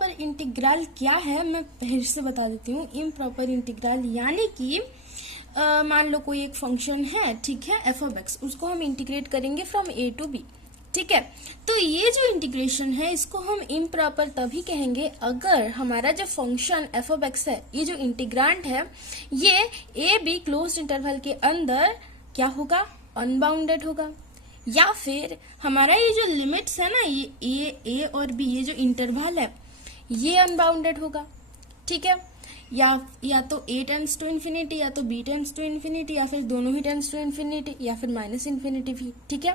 Improper integral क्या है मैं फिर से बता देती हूँ। इम्प्रॉपर इंटीग्रल यानी कि मान लो कोई एक फंक्शन है, ठीक है, एफ ऑफ एक्स, उसको हम इंटीग्रेट करेंगे फ्रॉम ए टू बी, ठीक है। तो ये जो इंटीग्रेशन है इसको हम इम्प्रॉपर तभी कहेंगे अगर हमारा जो फंक्शन एफ ऑफ एक्स है, ये जो इंटीग्रांड है, ये ए बी क्लोज इंटरवल के अंदर क्या होगा, अनबाउंडेड होगा, या फिर हमारा ये जो लिमिट्स है ना, ये ए और बी, ये जो इंटरवल है ये अनबाउंडेड होगा, ठीक है। या तो a टेंड्स टू इन्फिनिटी, या तो b टेंड्स टू इन्फिनिटी, या फिर दोनों ही टेंड्स टू इन्फिनिटी, या फिर माइनस इन्फिनिटी भी, ठीक है।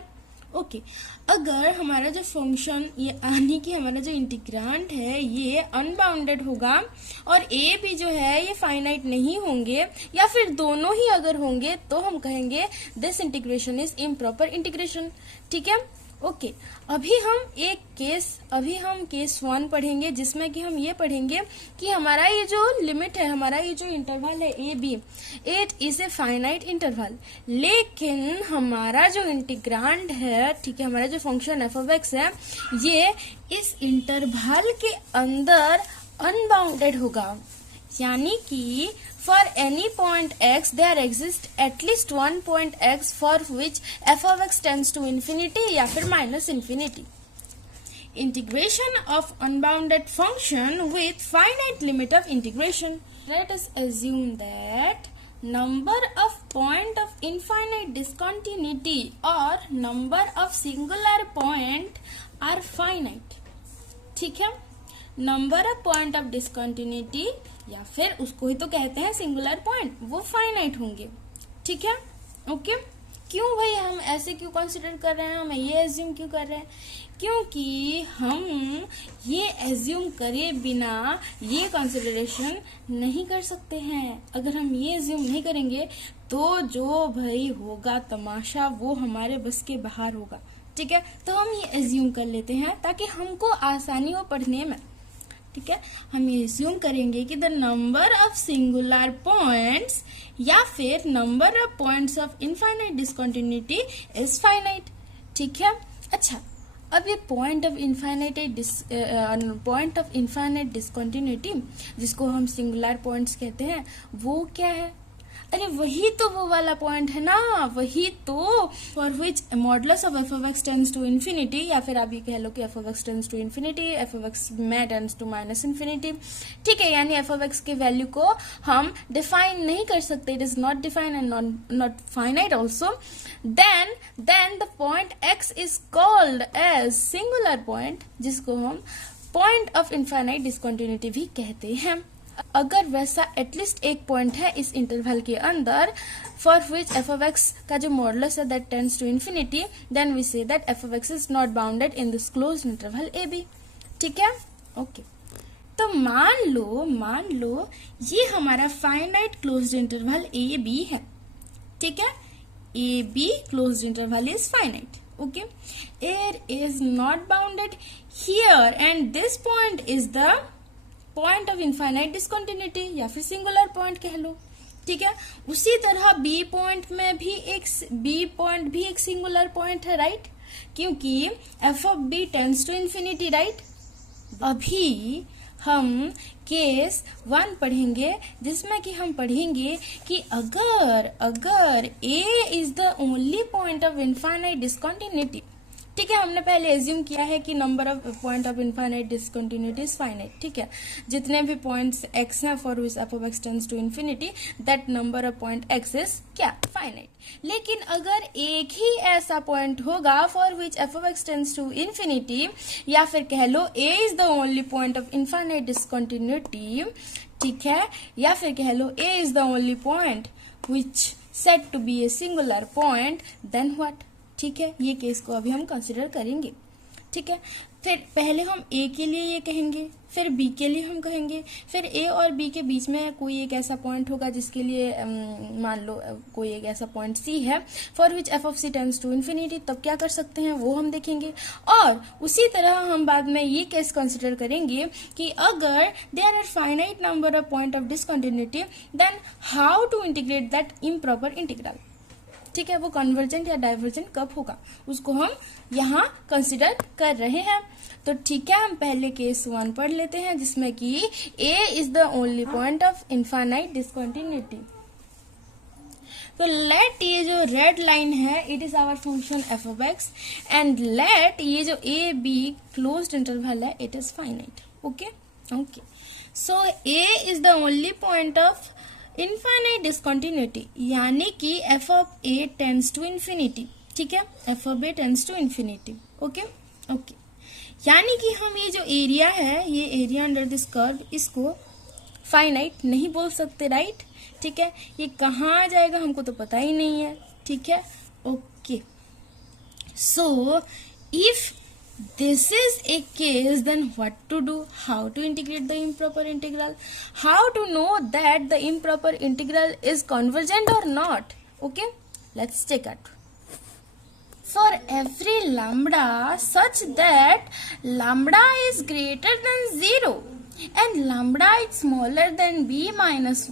ओके, अगर हमारा जो फंक्शन ये यानी कि हमारा जो इंटीग्रांड है ये अनबाउंडेड होगा और a भी जो है ये फाइनाइट नहीं होंगे, या फिर दोनों ही अगर होंगे, तो हम कहेंगे this integration is improper integration, ठीक है। ओके, अभी हम केस 1 पढ़ेंगे, जिसमें कि हम ये पढ़ेंगे कि हमारा ये जो लिमिट है, हमारा ये जो इंटरवल है a b, it is a finite interval, लेकिन हमारा जो इंटीग्रांड है, ठीक है, हमारा जो फंक्शन एफ ऑफ एक्स है, ये इस इंटरवल के अंदर अनबाउंडेड होगा, यानी कि for any point x there exists at least one point x for which f of x tends to infinity या फिर minus infinity. Integration of unbounded function with finite limit of integration. Let us assume that number of point of infinite discontinuity or number of singular point are finite, ठीक है। Number of point of discontinuity या फिर उसको ही तो कहते हैं singular point, वो finite होंगे, ठीक है। ओके, क्यों भाई हम ऐसे क्यों कंसिडर कर रहे हैं, हम ये एज्यूम क्यों कर रहे हैं, क्योंकि हम ये एज्यूम करे बिना ये कंसिडरेशन नहीं कर सकते हैं। अगर हम ये एज्यूम नहीं करेंगे तो जो भाई होगा तमाशा वो हमारे बस के बाहर होगा, ठीक है। तो हम ये एज्यूम कर लेते हैं ताकि हमको आसानी हो पढ़ने में, ठीक है। हम ये एज्यूम करेंगे कि the number of singular points या फिर number of points of infinite discontinuity is finite, ठीक है। अच्छा, अब ये पॉइंट ऑफ इनफाइनाइट डिसकंटिन्यूटी जिसको हम सिंगुलर पॉइंट्स कहते हैं, वो क्या है? अरे वही तो वो वाला पॉइंट है ना, वही तो for which modulus of f of x tends to infinity, या फिर आप ये कह लो कि f of x tends to infinity, f of x में टेंड्स टू माइनस इन्फिनिटी, ठीक है। यानी एफ ऑफ एक्स के वैल्यू को हम डिफाइन नहीं कर सकते, it is not define and not finite also, then the point x is called as singular point, जिसको हम पॉइंट ऑफ इनफाइनाइट डिसकंटिन्यूटी भी कहते हैं। अगर वैसा एटलीस्ट एक पॉइंट है इस इंटरवल के अंदर for which f of x का जो मॉडुलस है that tends to infinity, then we say that f of x is not bounded in this closed interval a b, ठीक है। ओके, तो मान लो ये हमारा finite closed interval a b है, ठीक है। A b closed interval is finite, okay. It is not bounded here and this point is the point of infinite discontinuity या फिर सिंगुलर पॉइंट कह लो, ठीक है। उसी तरह बी पॉइंट भी एक सिंगुलर पॉइंट है, राइट, क्योंकि f of b tends to infinity, right. अभी हम केस 1 पढ़ेंगे जिसमें कि हम पढ़ेंगे कि अगर a is the only point of infinite discontinuity, ठीक है। हमने पहले एज्यूम किया है कि number of point of infinite discontinuity is finite, ठीक है। जितने भी पॉइंट्स एक्स हैं for which f of x tends to infinity, that number of point x is क्या, फाइनाइट। लेकिन अगर एक ही ऐसा पॉइंट होगा for which f of x tends to infinity, या फिर कह लो a is the only point of infinite discontinuity, ठीक है, या फिर कह लो a is the only point which set to be a singular point, then what, ठीक है। ये केस को अभी हम कंसिडर करेंगे, ठीक है। फिर पहले हम ए के लिए ये कहेंगे, फिर बी के लिए हम कहेंगे, फिर ए और बी के बीच में कोई एक ऐसा पॉइंट होगा जिसके लिए मान लो कोई एक ऐसा पॉइंट सी है for which f of c tends to infinity, तब क्या कर सकते हैं वो हम देखेंगे। और उसी तरह हम बाद में ये केस कंसिडर करेंगे कि अगर there are finite number of point of discontinuity, then how to integrate that improper integral, ठीक है, वो कन्वर्जेंट या डाइवर्जेंट कब होगा उसको हम यहाँ कंसिडर कर रहे हैं। तो ठीक है, हम पहले केस 1 पढ़ लेते हैं जिसमें कि a is the only point of infinite discontinuity. तो लेट ये जो रेड लाइन है it is our function f of x and let ये जो ए बी क्लोज्ड इंटरवल है it is finite. Okay okay, so a is the only point of infinite discontinuity, यानी कि f of a tends to infinity. ठीक है, f of a tends to infinity. Okay okay, यानी कि हम ये जो एरिया है, ये एरिया अंडर दिस कर्व, इसको फाइनाइट नहीं बोल सकते, राइट। ठीक है, ये कहाँ आ जाएगा हमको तो पता ही नहीं है। ठीक है, okay, so if this is a case, then what to do? How to integrate the improper integral? How to know that the improper integral is convergent or not? Okay, let's check it. For every lambda such that lambda is greater than 0 and lambda is smaller than b minus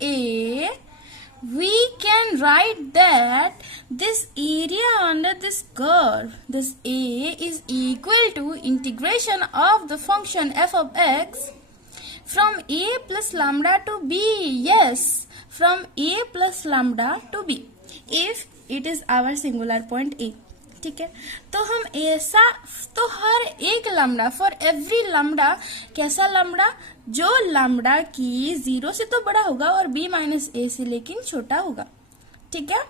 a, we can write that this area under this curve, this a, is equal to integration of the function f of x from a plus lambda to b. Yes, from a plus lambda to b if it is our singular point a. ठीक है, तो हम ऐसा, तो हर एक lambda, for every lambda, कैसा lambda, जो lambda की 0 से तो बड़ा होगा और b माइनस ए से लेकिन छोटा होगा। ठीक है,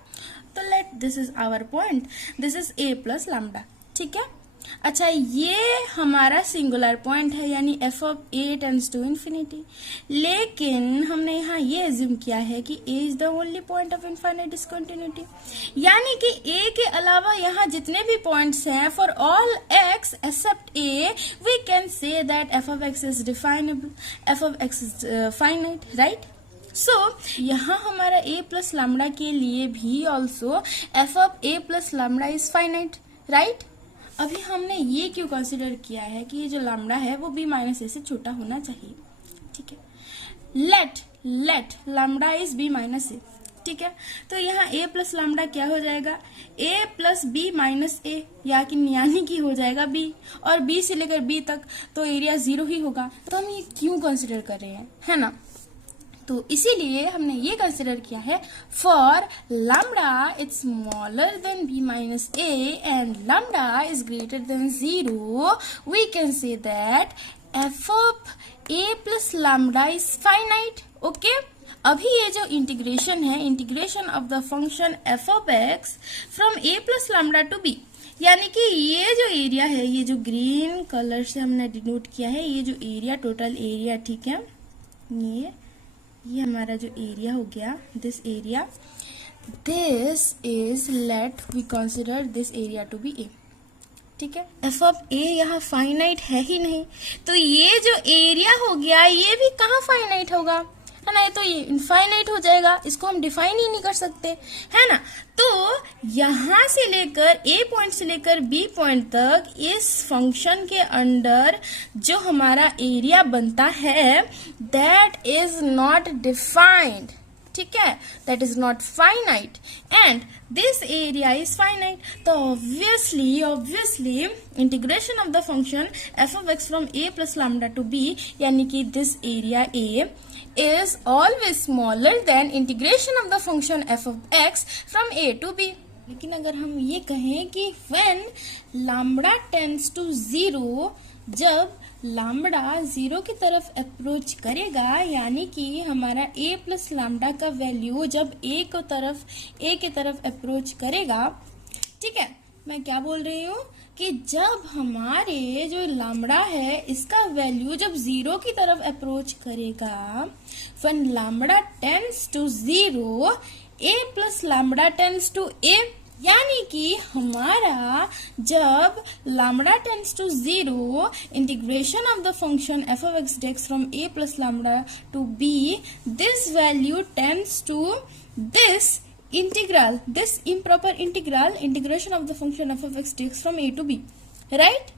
तो let this is our point, this is a plus lambda. ठीक है, अच्छा, ये हमारा सिंगुलर पॉइंट है, यानी F of a tends to infinity, लेकिन हमने यहाँ ये एज्यूम किया है कि a is the only point of infinite discontinuity, यानी कि a के अलावा यहाँ जितने भी पॉइंट्स हैं, for all x except a, we can say that f of x is definable, f of x is finite, right. So यहाँ हमारा a प्लस लैम्डा के लिए भी also f of a plus lambda is finite, right. अभी हमने ये क्यों consider किया है कि ये जो लैम्डा है वो b माइनस ए से छोटा होना चाहिए। ठीक है, let lambda is b minus a. ठीक है, तो यहाँ a प्लस लैम्डा क्या हो जाएगा, a प्लस b माइनस ए, यानी कि हो जाएगा b, और b से लेकर b तक तो एरिया 0 ही होगा। तो हम ये क्यों कंसिडर कर रहे हैं, है ना। तो इसीलिए हमने ये कंसिडर किया है, for lambda it's smaller than b minus a and lambda is greater than 0, we can say that f of a plus lambda is finite. Okay, अभी ये जो इंटीग्रेशन है, integration of the function f of x from a plus lambda to b, यानी कि ये जो area है, ये जो ग्रीन कलर से हमने डिनोट किया है, ये जो एरिया, टोटल एरिया, ठीक है, ये हमारा जो एरिया हो गया, this area, this is, let we consider this area to be a. ठीक है, एफ ऑफ ए यहाँ फाइनाइट है ही नहीं, तो ये जो एरिया हो गया ये भी कहाँ फाइनाइट होगा, है ना, ये तो ये इनफाइनाइट हो जाएगा, इसको हम डिफाइन ही नहीं कर सकते, है ना। तो यहां से लेकर ए पॉइंट से लेकर बी पॉइंट तक इस फंक्शन के अंडर जो हमारा एरिया बनता है दैट इज नॉट डिफाइंड। ठीक है, that is not finite and this area is finite. तो obviously integration of the function f of x from a plus lambda to b, यानी कि this area a is always smaller than integration of the function f of x from a to b। लेकिन अगर हम ये कहें कि when lambda tends to 0, जब lambda 0 की तरफ अप्रोच करेगा, यानी कि हमारा a प्लस लैम्डा का वैल्यू जब a की तरफ अप्रोच करेगा, ठीक है, मैं क्या बोल रही हूँ कि जब हमारे जो लैम्डा है इसका वैल्यू जब 0 की तरफ अप्रोच करेगा, when lambda tends to 0, a plus lambda tends to a, यानी कि हमारा जब lambda tends to 0, integration of the function f of x dx from a plus lambda to b, this value tends to this integral, this improper integral, integration of the function f of x dx from a to b। Right.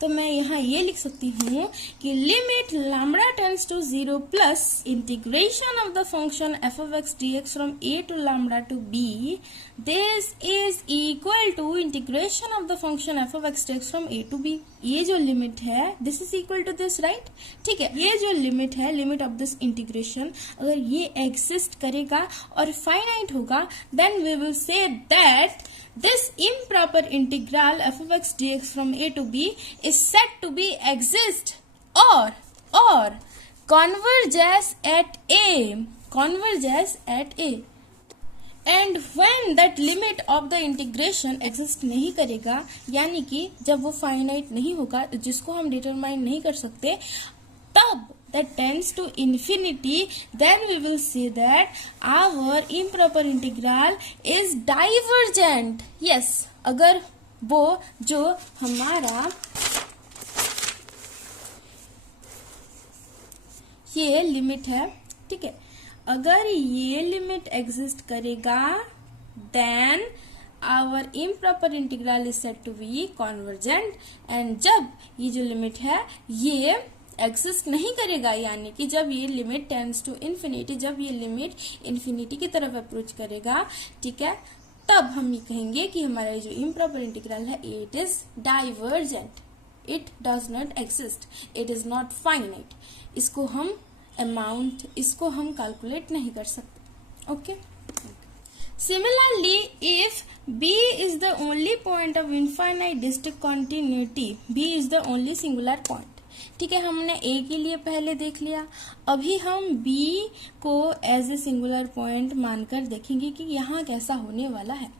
तो मैं यहाँ ये लिख सकती हूँ कि limit lambda tends to 0 plus integration of the function f of x d x from a to lambda to b, this is equal to integration of the function f of x d x from a to b. ये जो limit है this is equal to this, right. ठीक है, ये जो limit है, limit of this integration, अगर ये एग्जिस्ट करेगा और फाइनाइट होगा, then we will say that this improper integral f of x dx from a to b is said to be exist or converges at a and when that limit of the integration exist नहीं करेगा, यानी कि जब वो finite नहीं होगा, जिसको हम डिटरमाइन नहीं कर सकते, तब that tends to infinity, then we will say that our improper integral is divergent. Yes, अगर वो जो हमारा ये लिमिट है, ठीक है, अगर ये लिमिट एग्जिस्ट करेगा, then our improper integral is said to be convergent, and जब ये जो लिमिट है ये एग्जिस्ट नहीं करेगा, यानी कि जब ये लिमिट टेंड्स टू इन्फिनिटी, जब ये लिमिट इन्फिनिटी की तरफ अप्रोच करेगा, ठीक है, तब हम ये कहेंगे कि हमारा जो इम्प्रॉपर इंटीग्रल है it is divergent, it does not exist, it is not finite. इसको हम अमाउंट, इसको हम कैलकुलेट नहीं कर सकते। Okay. Similarly, if B is the only point of infinite distinct continuity, B is the only singular point, ठीक है, हमने ए के लिए पहले देख लिया, अभी हम बी को एज ए सिंगुलर पॉइंट मानकर देखेंगे कि यहाँ कैसा होने वाला है।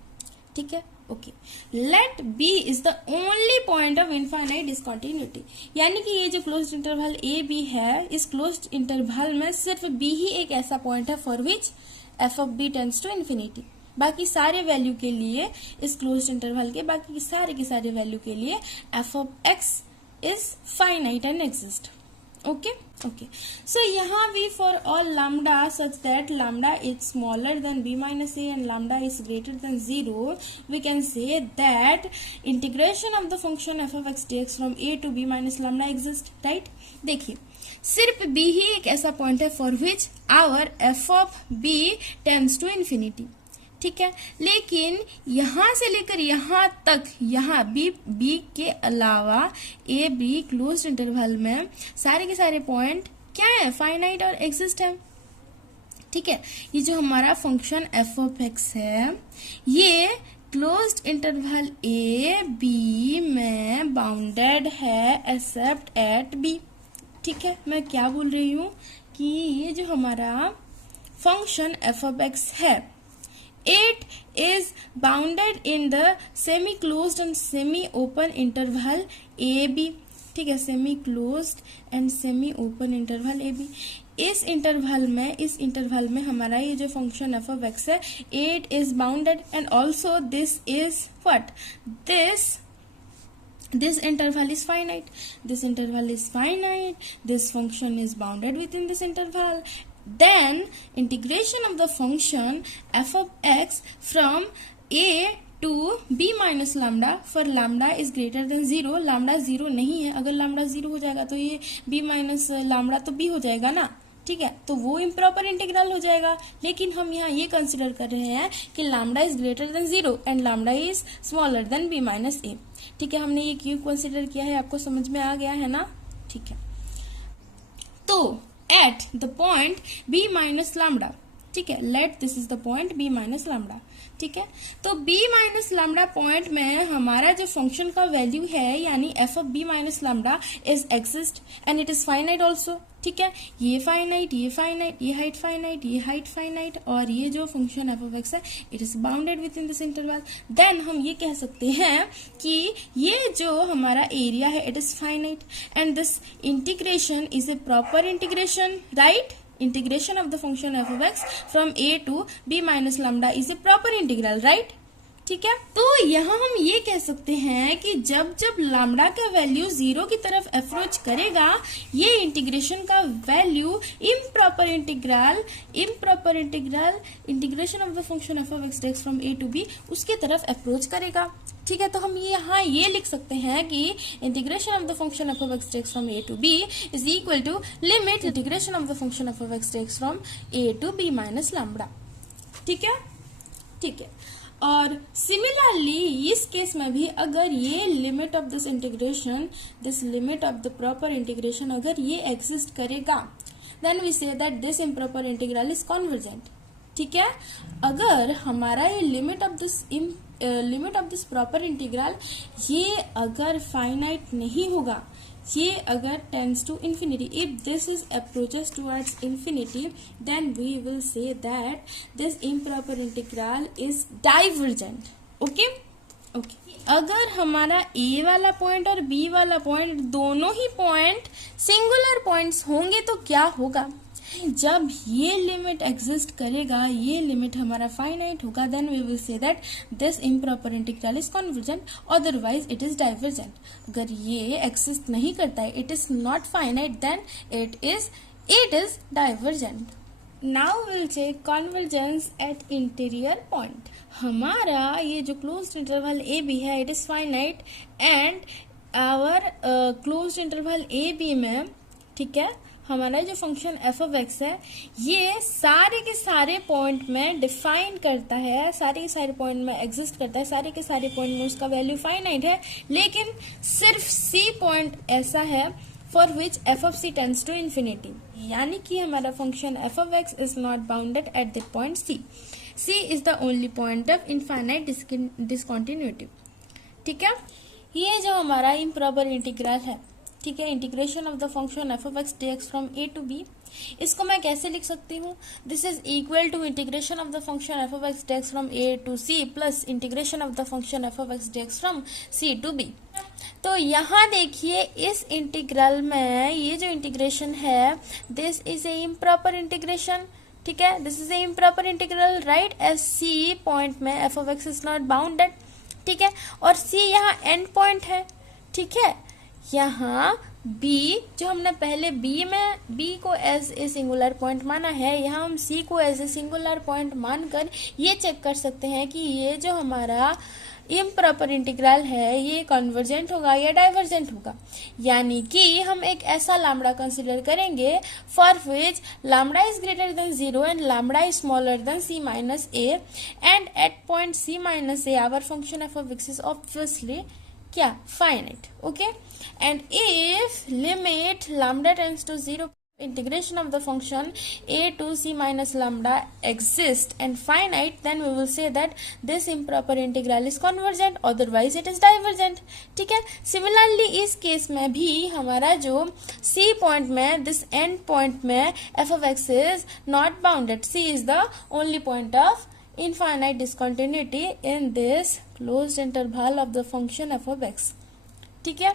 ठीक है, okay. Let b is the only point of infinite discontinuity, यानी कि ये जो क्लोज्ड इंटरवल ए बी है, इस क्लोज्ड इंटरवल में सिर्फ बी ही एक ऐसा पॉइंट है for which f of b tends to infinity. बाकी सारे वैल्यू के लिए, इस क्लोज्ड इंटरवल के बाकी के सारे वैल्यू के लिए F of x is finite and exist. Okay. So यहाँ भी for all lambda such that lambda is smaller than b minus a and lambda is greater than 0, we can say that integration of the function f of x dx from a to b minus lambda exist, right? देखिए, सिर्फ b ही एक ऐसा point है for which our f of b tends to infinity. ठीक है, लेकिन यहां से लेकर यहां तक, यहाँ बी के अलावा ए बी क्लोज्ड इंटरवल में सारे के सारे पॉइंट क्या है, फाइनाइट और एग्जिस्ट है। ठीक है, ये जो हमारा फंक्शन एफ ऑफ एक्स है, ये क्लोज्ड इंटरवल ए बी में बाउंडेड है एक्सेप्ट एट बी। ठीक है, मैं क्या बोल रही हूँ कि ये जो हमारा फंक्शन एफ ऑफ एक्स है, it is bounded in the semi closed and semi open interval AB. ठीक है, semi closed and semi open interval a b. इस इंटरवल में हमारा ये जो फंक्शन एफ ऑफ एक्स है, it is bounded and also this is what, this interval is finite, this function is bounded within this interval. Then integration of the function f of x from a to b minus lambda for lambda is greater than 0, lambda 0 नहीं है, अगर lambda 0 हो जाएगा तो ये b minus lambda तो b हो जाएगा ना। ठीक है, तो वो इम्प्रॉपर इंटीग्रल हो जाएगा, लेकिन हम यहाँ ये कंसिडर कर रहे हैं कि lambda is greater than 0 and lambda is smaller than b minus a। ठीक है, हमने ये क्यों कंसिडर किया है, आपको समझ में आ गया है ना। ठीक है, तो at the point b minus lambda, ठीक है, let this is the point b minus lambda। ठीक है, तो b माइनस लैम्डा पॉइंट में हमारा जो फंक्शन का वैल्यू है, यानी f of b minus lambda is exist and it is finite also. ठीक है, ये फाइनाइट, ये फाइनाइट, ये हाइट फाइनाइट, ये हाइट फाइनाइट, और ये जो फंक्शन एफ ऑफ एक्स है it is bounded within this interval. Then हम ये कह सकते हैं कि ये जो हमारा एरिया है it is finite and this integration is a proper integration, right. Integration of the function f of x from a to b minus lambda is a proper integral, right. ठीक है, तो यहाँ हम ये कह सकते हैं कि जब जब लैम्डा का वैल्यू 0 की तरफ अप्रोच करेगा, ये इंटीग्रेशन का value improper integral integration of the function f of x dx from a to b उसके तरफ अप्रोच करेगा। ठीक है, तो हम यहाँ ये लिख सकते हैं कि integration of the function f of x dx from a to b is equal to limit integration of the function f of x dx from a to b minus lambda. ठीक है, ठीक है। और सिमिलरली इस case में भी अगर ये limit of this integration, this limit of the proper integration अगर ये एग्जिस्ट करेगा, then we say that this improper integral is convergent. ठीक है, अगर हमारा ये limit of this proper integral ये अगर फाइनाइट नहीं होगा, ये अगर tends to infinity, if this is approaches towards infinity, then we will say that this improper integral is divergent. Okay okay. अगर हमारा ए वाला पॉइंट और बी वाला पॉइंट दोनों ही पॉइंट सिंगुलर पॉइंट्स होंगे तो क्या होगा, जब ये लिमिट एग्जिस्ट करेगा, ये लिमिट हमारा फाइनाइट होगा, then we will say that this improper integral is convergent, otherwise it is divergent. अगर ये एग्जिस्ट नहीं करता है, it is not finite, then it is divergent. Now will check convergence at interior point. हमारा ये जो closed interval a b है, it is finite and our closed interval a b में, ठीक है, हमारा जो फंक्शन एफ ऑफ एक्स है ये सारे के सारे पॉइंट में डिफाइन करता है, सारे के सारे पॉइंट में एग्जिस्ट करता है, सारे के सारे पॉइंट में उसका वैल्यू फाइनाइट है, लेकिन सिर्फ सी पॉइंट ऐसा है for which f of c tends to infinity, यानी कि हमारा function f of x is not bounded at the point c. C is the only point of infinite discontinuity. ठीक है, ये जो हमारा इम्प्रॉपर इंटीग्रल है, ठीक है, integration of the function f of x d x from a to b, इसको मैं कैसे लिख सकती हूँ, this is equal to integration of the function f of x d x from a to c plus integration of the function f of x d x from c to b. तो यहाँ देखिए इस integral में ये जो integration है, this is a improper integration. ठीक है, this is a improper integral, right, as c point में f of x is not bounded. ठीक है, और सी यहाँ एंड पॉइंट है। ठीक है, यहाँ B जो हमने पहले B को एज ए सिंगुलर पॉइंट माना है, यहाँ हम C को एज ए सिंगुलर पॉइंट मानकर ये चेक कर सकते हैं कि ये जो हमारा इम्प्रॉपर इंटीग्रल है ये कन्वर्जेंट होगा या डाइवर्जेंट होगा। यानी कि हम एक ऐसा लैम्बडा कंसीडर करेंगे for which lambda is greater than 0 and lambda is smaller than c minus a, and at point c minus a our function f of x is obviously क्या, finite. Okay, and if limit lambda tends to 0, integration of the function a to c minus lambda exists and finite, then we will say that this improper integral is convergent, otherwise it is divergent। ठीक है, similarly इस case में भी हमारा जो c point में, this end point में f of x is not bounded, c is the only point of infinite discontinuity in this closed interval of the function f of x। ठीक है,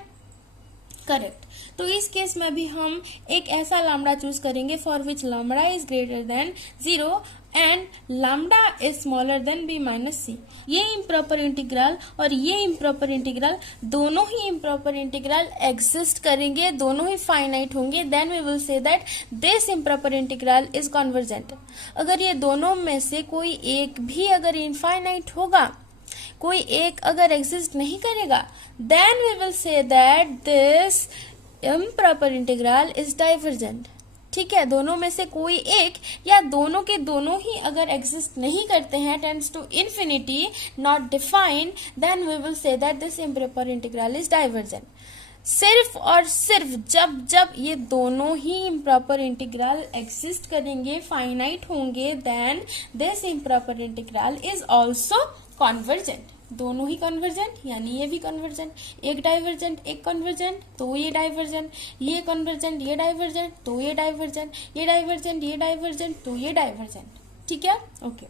correct. तो इस केस में भी हम एक ऐसा लैम्बडा चूज करेंगे for which lambda is greater than 0 and lambda is smaller than b minus c. ये इम्प्रॉपर इंटीग्रल और ये इम्प्रॉपर इंटीग्रल, दोनों ही इम्प्रॉपर इंटीग्रल एग्जिस्ट करेंगे, दोनों ही फाइनाइट होंगे, then we will say that this improper integral is convergent. अगर ये दोनों में से कोई एक भी अगर इनफाइनाइट होगा, कोई एक अगर एग्जिस्ट नहीं करेगा, then we will say that this improper integral is divergent. ठीक है, दोनों में से कोई एक या दोनों के दोनों ही अगर एग्जिस्ट नहीं करते हैं, tends to infinity, not defined, then we will say that this improper integral is divergent. सिर्फ और सिर्फ जब जब ये दोनों ही इम्प्रॉपर इंटीग्रल एग्जिस्ट करेंगे, फाइनाइट होंगे, then this improper integral is also convergent. दोनों ही कन्वर्जेंट, यानी ये भी कन्वर्जेंट, एक डाइवर्जेंट एक कन्वर्जेंट तो ये डाइवर्जेंट, ये कन्वर्जेंट ये डाइवर्जेंट तो ये डाइवर्जेंट, ये डाइवर्जेंट ये डाइवर्जेंट तो ये डाइवर्जेंट। ठीक है, ओके।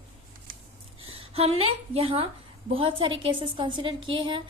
हमने यहाँ बहुत सारे केसेस कंसिडर किए हैं।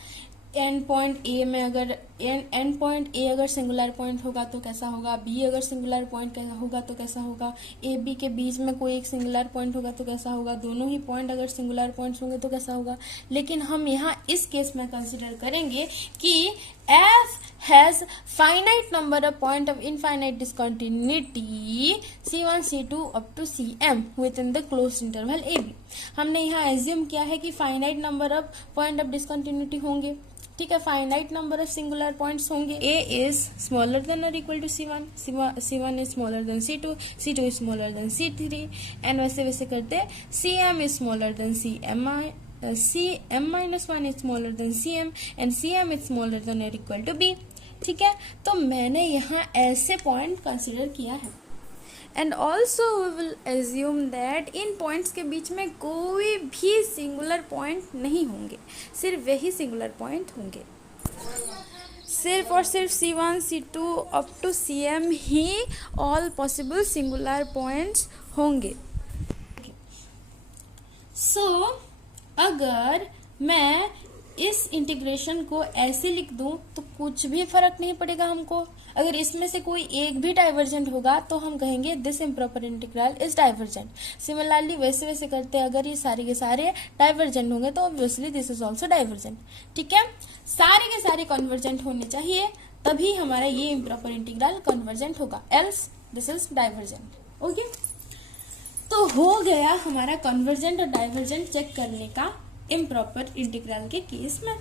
एंड पॉइंट ए में अगर एंड पॉइंट ए अगर सिंगुलर पॉइंट होगा तो कैसा होगा, बी अगर सिंगुलर पॉइंट होगा तो कैसा होगा, ए बी के बीच में कोई एक सिंगुलर पॉइंट होगा तो कैसा होगा, दोनों ही पॉइंट अगर सिंगुलर पॉइंट्स होंगे तो कैसा होगा। लेकिन हम यहाँ इस केस में कंसिडर करेंगे कि f has finite number of point of infinite discontinuity c1 c2 up to cm within the closed interval ab. हमने यहाँ एज्यूम किया है कि finite number of point of discontinuity होंगे, ठीक है, finite number of singular points होंगे. a is smaller than और equal to c1, c1 is smaller than c2, c2 is smaller than c3 and वैसे वैसे करते cm is smaller than cm minus 1 is smaller than cm and cm is smaller than or equal to b. ठीक है, तो मैंने यहाँ ऐसे point consider किया है. And also we will assume that इन पॉइंट्स के बीच में कोई भी सिंगुलर पॉइंट नहीं होंगे, सिर्फ वही सिंगुलर पॉइंट होंगे. सिर्फ और सिर्फ c1 c2 up to cm ही ऑल पॉसिबल सिंगुलर पॉइंट्स होंगे. सो अगर मैं इस इंटीग्रेशन को ऐसे लिख दूं तो कुछ भी फर्क नहीं पड़ेगा हमको. अगर इसमें से कोई एक भी डाइवर्जेंट होगा तो हम कहेंगे this improper integral is divergent. Similarly वैसे वैसे करते अगर ये सारे के सारे डाइवर्जेंट होंगे तो obviously this is also divergent. ठीक है, सारे के सारे कन्वर्जेंट होने चाहिए तभी हमारा ये इम्प्रॉपर इंटीग्रल कन्वर्जेंट होगा, else this is divergent. Okay, तो हो गया हमारा कन्वर्जेंट और डाइवर्जेंट चेक करने का इम्प्रॉपर इंटीग्रल के केस में.